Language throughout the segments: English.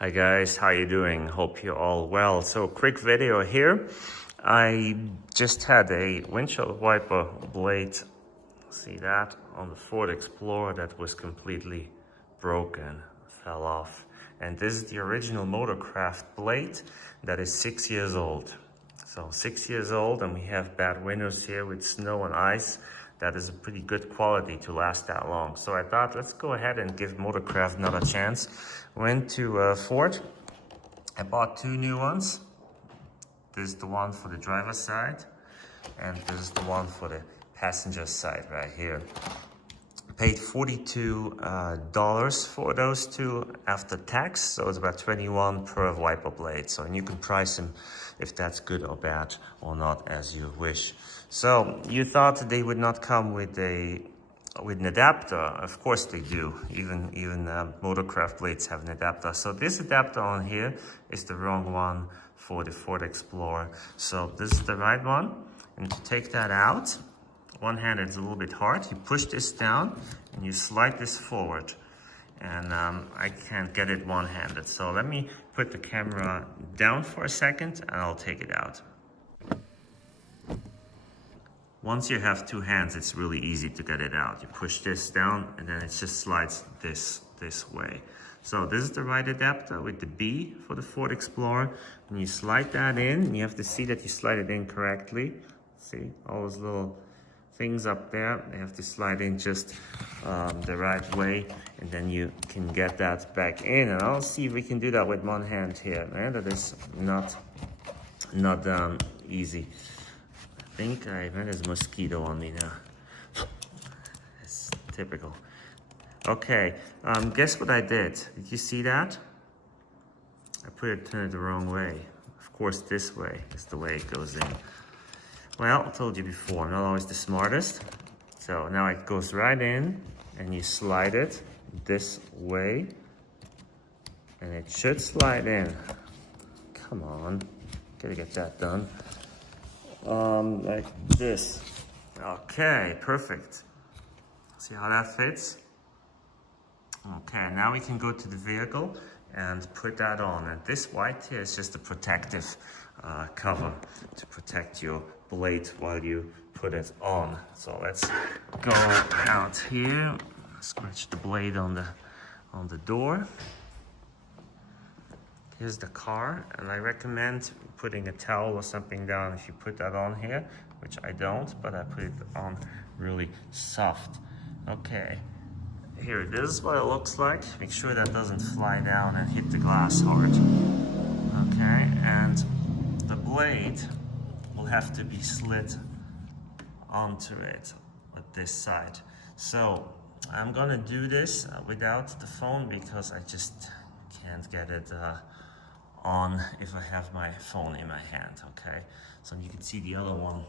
Hi guys, how you doing? Hope you're all well. So quick video here. I just had a windshield wiper blade, see that, on the Ford Explorer that was completely broken, fell off. And this is the original Motorcraft blade that is 6 years old. So 6 years old, and we have bad winters here with snow and ice. That is a pretty good quality to last that long. So I thought, let's go ahead and give Motorcraft another chance. Went to Ford. I bought two new ones. This is the one for the driver's side, and this is the one for the passenger side right here. Paid $42 for those two after tax, so it's about $21 per wiper blade. So, and you can price them if that's good or bad or not as you wish. So you thought they would not come with an adapter. Of course they do. Even Motorcraft blades have an adapter. So this adapter on here is the wrong one for the Ford Explorer. So this is the right one. And to take that out, one hand it's a little bit hard. You push this down and you slide this forward. And I can't get it one-handed. So let me put the camera down for a second and I'll take it out. Once you have two hands, it's really easy to get it out. You push this down and then it just slides this way. So this is the right adapter with the B for the Ford Explorer. And you slide that in, and you have to see that you slide it in correctly. See, all those little things up there, they have to slide in just the right way, and then you can get that back in. And I'll see if we can do that with one hand here, man. That is not easy. I think there's a mosquito on me now. It's typical. Okay, guess what I did? Did you see that? I turned it the wrong way. Of course, this way is the way it goes in. Well, I told you before, I'm not always the smartest. So now it goes right in, and you slide it this way, and it should slide in. Come on, gotta get that done. Like this. Okay, perfect. See how that fits? Okay, now we can go to the vehicle and put that on. And this white here is just a protective cover to protect your blade while you put it on. So let's go out here, scratch the blade on the door. Here's the car, and I recommend putting a towel or something down if you put that on here, which I don't, but I put it on really soft. Okay, here it is, what it looks like. Make sure that doesn't fly down and hit the glass hard. Okay, and the blade will have to be slid onto it with this side. So I'm gonna do this without the phone because I just can't get it on if I have my phone in my hand. Okay, so you can see the other one,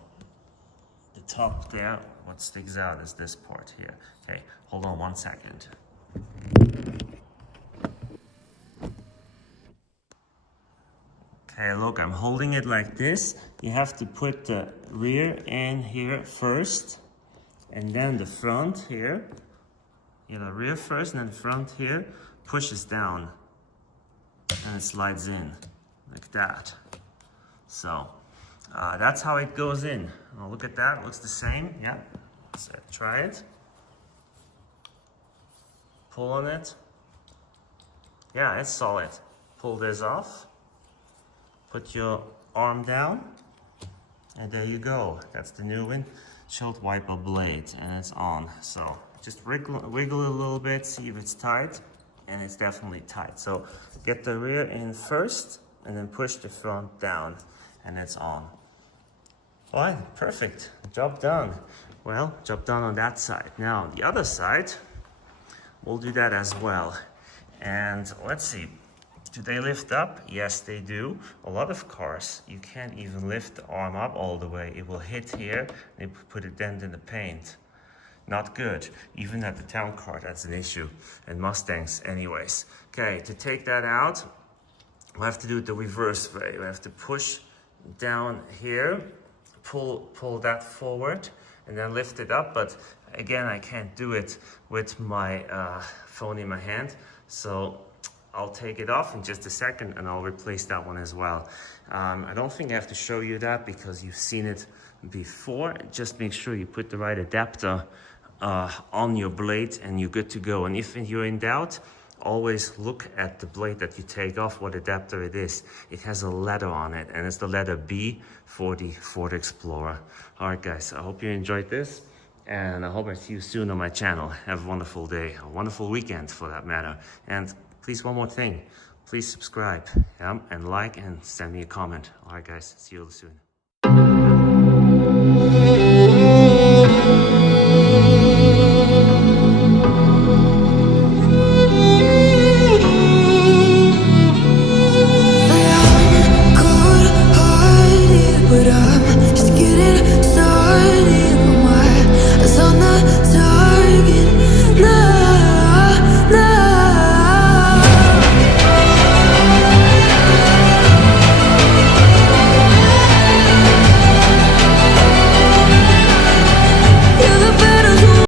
the top there, what sticks out is this part here. Okay, hold on 1 second. Okay, look, I'm holding it like this. You have to put the rear in here first, and then the front here. You know, rear first, and then the front here pushes down, and it slides in like that. So that's how it goes in. Oh, look at that, looks the same. Yeah, let's try it. Pull on it. Yeah, it's solid. Pull this off. Put your arm down, and there you go. That's the new windshield wiper blade, and it's on. So just wiggle it a little bit, see if it's tight, and it's definitely tight. So get the rear in first, and then push the front down, and it's on. Fine, perfect, job done. Well, job done on that side. Now, the other side, we'll do that as well. And let's see, do they lift up? Yes, they do. A lot of cars, you can't even lift the arm up all the way. It will hit here, and it put a dent in the paint. Not good. Even at the town car, that's an issue. And Mustangs anyways. Okay, to take that out, we have to do it the reverse way. We have to push down here, pull that forward, and then lift it up. But again, I can't do it with my phone in my hand. So I'll take it off in just a second and I'll replace that one as well. I don't think I have to show you that because you've seen it before. Just make sure you put the right adapter on your blade and you're good to go. And if you're in doubt, always look at the blade that you take off, what adapter it is. It has a letter on it, and it's the letter B for the Ford Explorer. All right, guys, I hope you enjoyed this, and I hope I see you soon on my channel. Have a wonderful day, a wonderful weekend for that matter. And please, one more thing, please subscribe, yeah, and like, and send me a comment. All right, guys, see you soon.